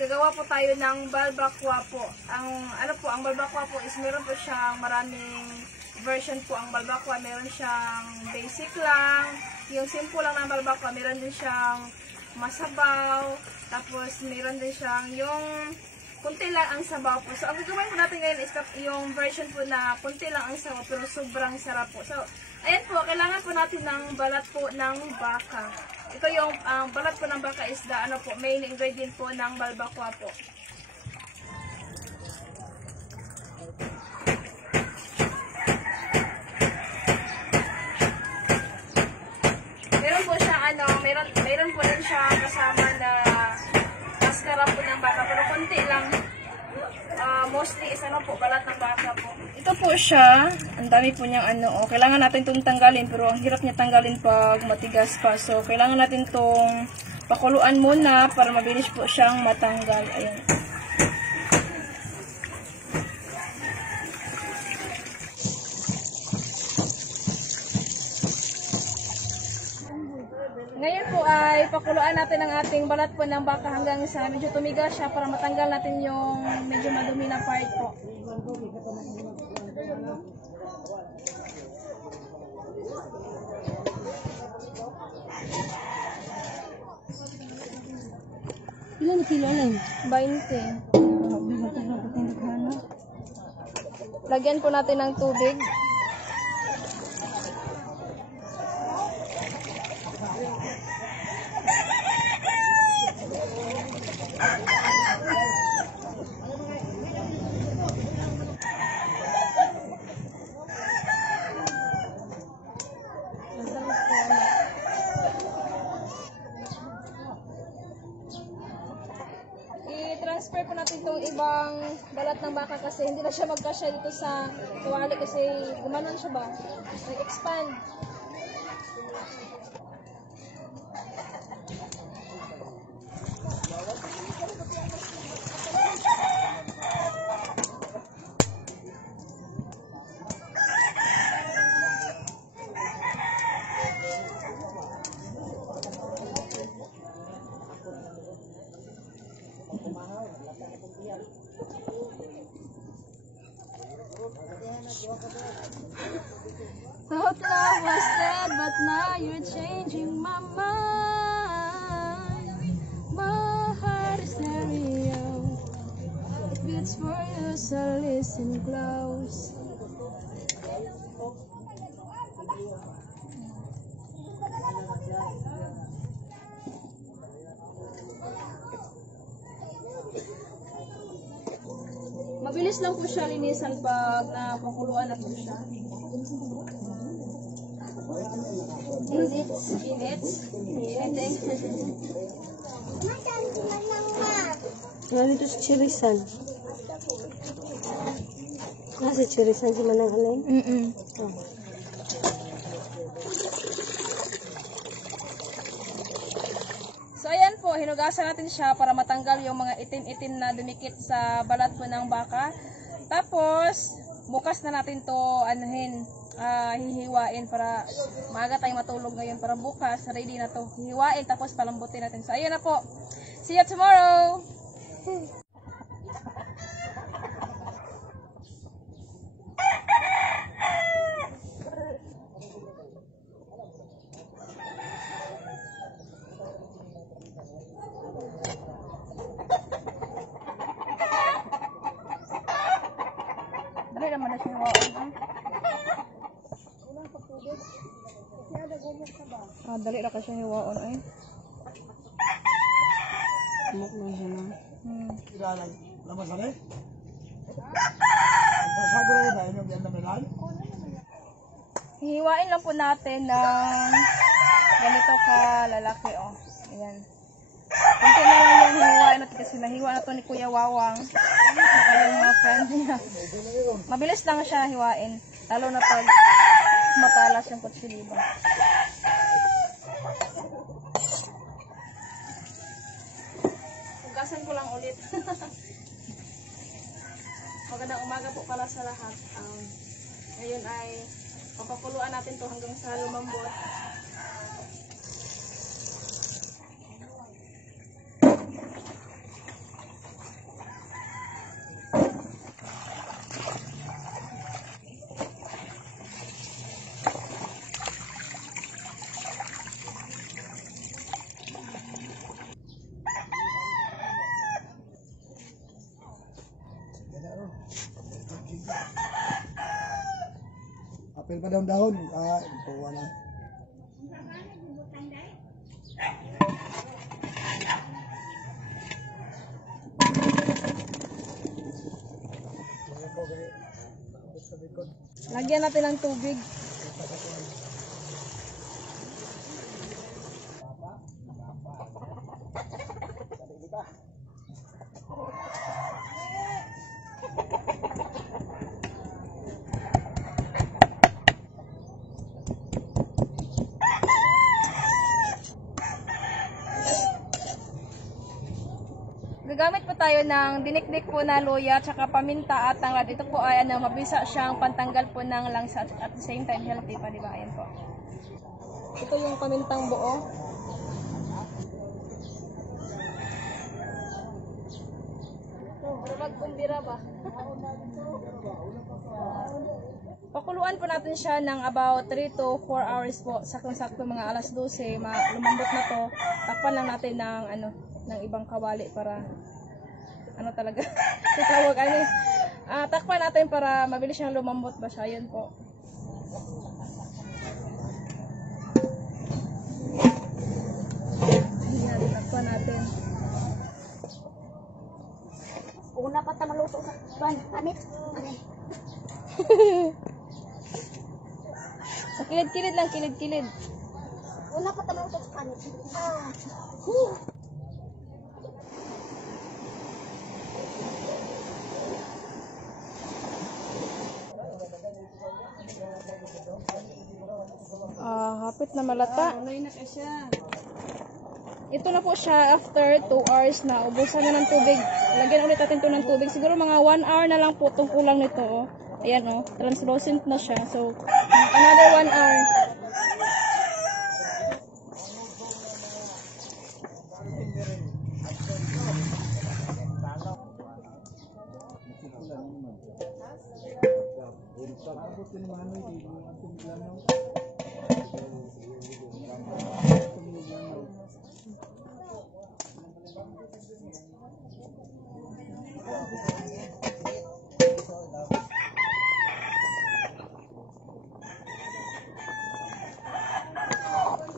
gagawa po tayo ng balbakwa po. Ang balbakwa po is meron po siyang maraming version po ang balbakwa. Meron siyang basic lang, yung simple lang ng balbakwa. Meron din siyang masabaw, tapos meron din siyang yung kunti lang ang sabaw po. So, ang gagawin po natin ngayon is yung version po na kunti lang ang sabaw pero sobrang sarap po. So, ayan po, kailangan po natin ng balat po ng baka. Ito yung balat po ng baka is the main ingredient po ng balbakwa po. Meron po siya meron po din siya kasama na maskara po ng baka pero konti lang. Mostly is po, balat ng baka po. Ito po siya, ang dami po niyang kailangan natin itong tanggalin pero ang hirap niya tanggalin pag matigas pa. So, kailangan natin itong pakuluan muna para mabilis po siyang matanggal. Ayan. Ngayon po ay pakuluan natin ang ating balat po ng baka hanggang sa medyo tumigas siya para matanggal natin yung medyo madumi na part po. Ilan kilo lang? 20. Lagyan po natin ng tubig. I-transfer po natin itong ibang balat ng baka kasi hindi na siya magkasya dito sa tuwali kasi gumanon siya ba? Nag-expand. Thought love was dead, but now you're changing my mind. My heart is stereo. It beats for you, so listen close. Mabilis lang po siya linisan pag napakuluan na po siya. Init. Ano ito si Chirisan? Si Chirisan si Manang Alay? Oh. So ayan po, hinugasan natin siya para matanggal yung mga itim-itim na dumikit sa balat po ng baka. Tapos, bukas na natin to hihiwain para maaga tayong matulog ngayon para bukas ready na to. Hihiwain tapos palambutin natin. So ayun na po. See you tomorrow! Dali naman na siya hiwain. Dali na ka siya hiwaon ay. Amok na siya na. Hihiwain lang po natin ng ganito ka lalaki Ayan. Kunti na lang yung hihiwain natin kasi nahiwa na to ni Kuya Wawang. Saka yung mga friend niya. Mabilis lang siya hiwain. Lalo na pag matalas yung kutsilyo. Hugasan ko lang ulit. Magandang umaga po pala sa lahat. Ngayon ay papakuluan natin to hanggang sa lumambot. Apil pa dahon. Puwa na. Lagyan natin ng tubig. Gagamit po tayo ng dinikdik po na luya tsaka paminta at tanglad. Ito po ay mabisa siyang pantanggal po ng langsa at the same time healthy pa, di ba? Ayan po. Ito yung pamintang buo. Magkumbira ba? Pakuluan po natin siya ng about 3 to 4 hours po. Saktong-sakto mga alas 12, lumambot na to. Takpan lang natin ng ng ibang kawali para talaga tawag takpan natin para mabilis siyang lumambot ba siya. Yun po. Yan, takpan natin. Una pa ta maluto sa panit. Sa kilid-kilid lang, kilid-kilid. Una pa ta maluto sa panit. Hapit na malata. Ito na po siya after 2 hours na. Ubusan na ng tubig. Lagyan ulit natin ito ng tubig. Siguro mga 1 hour na lang po itong kulang nito. Oh. Ayan o. Translucent na siya. So, another 1 hour.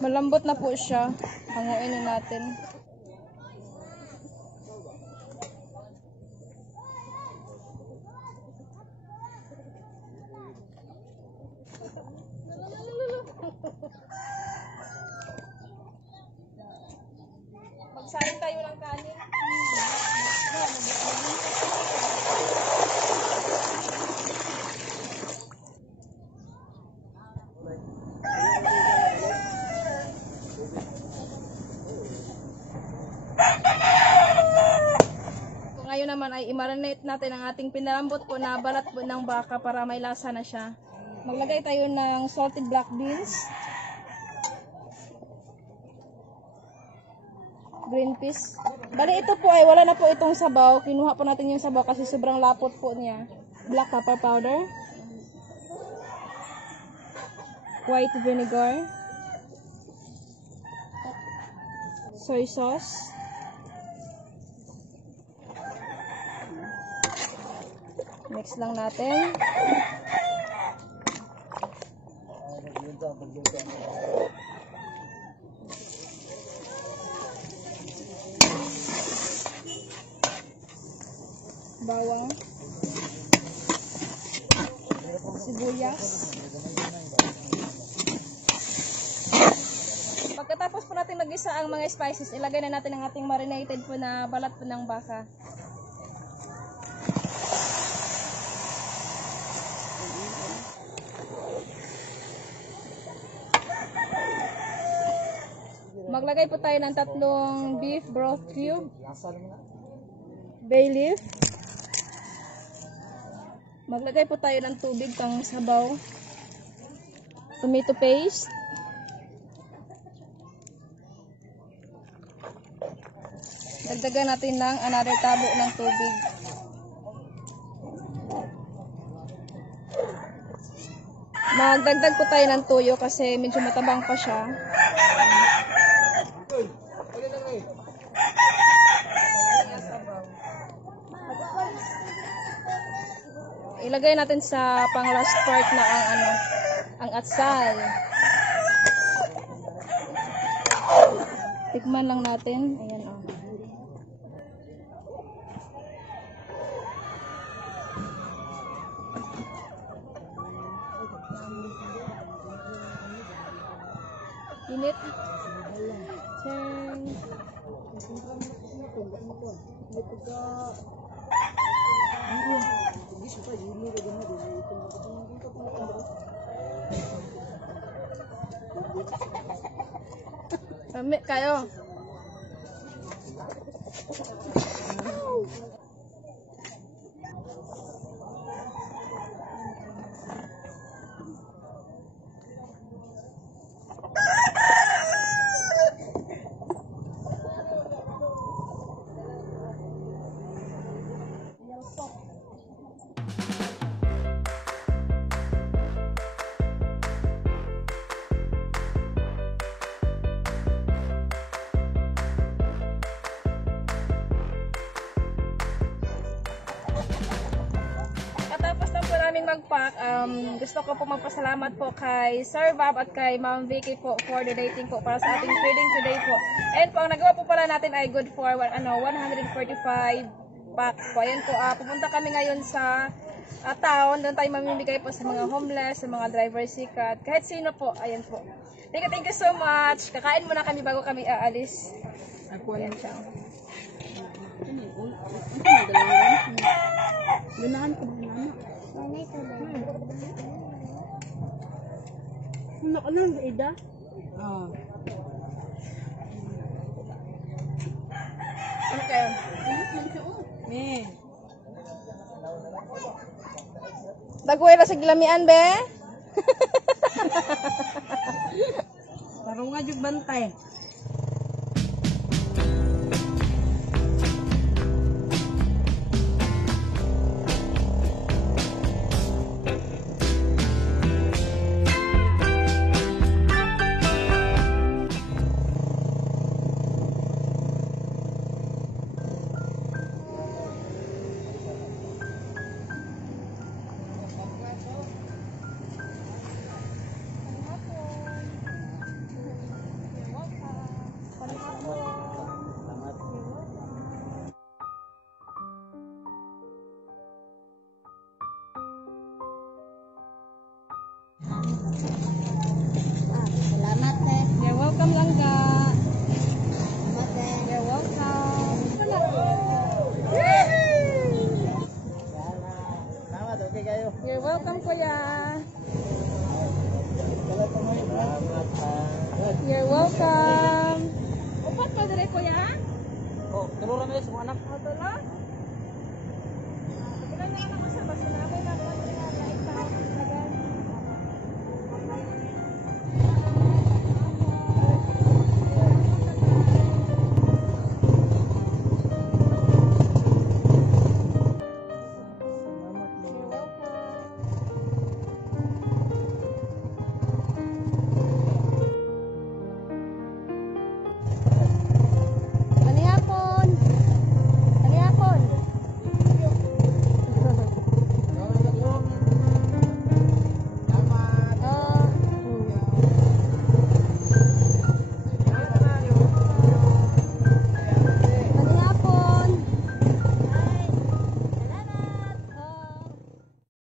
Malambot na po siya. Hanguin na natin. Magsahin tayo ng kanin. Ngayon naman ay i-marinate natin ang ating pinalambot po na balat po ng baka para may lasa na siya. Maglagay tayo ng salted black beans, green peas. Bali ito po ay wala na po itong sabaw. Kinuha po natin yung sabaw kasi sobrang lapot po niya. Black pepper powder, white vinegar, soy sauce, mix lang natin. Bawang, sibuyas. Pagkatapos po natin mag-isa ang mga spices, ilagay na natin ang ating marinated po na balat po ng baka. Maglagay po tayo ng 3 beef broth cube, bay leaf. Maglagay po tayo ng tubig pang sabaw, tomato paste, dagdagan natin ng another tabo ng tubig. Magdagdag po tayo ng toyo kasi medyo matabang pa siya. Ilagay natin sa pang last part na ang ang atsal. Tikman lang natin. Ayan o. Init. Turn. Lami kayo. Katapos na po namin mag-pack, gusto ko po magpasalamat po kay Sir Bob at kay Ma'am Vicky po for donating po para sa ating feeding today po. And po, ang nagawa po pala natin ay good for 145 pack po. Ayan po, pupunta kami ngayon sa town. Doon tayo mamimigay po sa mga homeless, sa mga driver sikat, kahit sino po. Ayan po. Thank you so much. Kakain muna kami bago kami aalis. Ayan siya. Lunahan ko ba naman? Nanay ko ba? Ano ba ida? Ano kayo? Dagway ra sa glamian, be? Parang nga jug bantay. Salamat eh. You're welcome, Langga. Salamat eh. You're welcome. Salamat, okay kayo. You're welcome, kuya. You're welcome. Upat pa dire, kuya? Oh, tulungan mo sa mga anak. O, tulo? Ilan yung anak mo sa basa namin?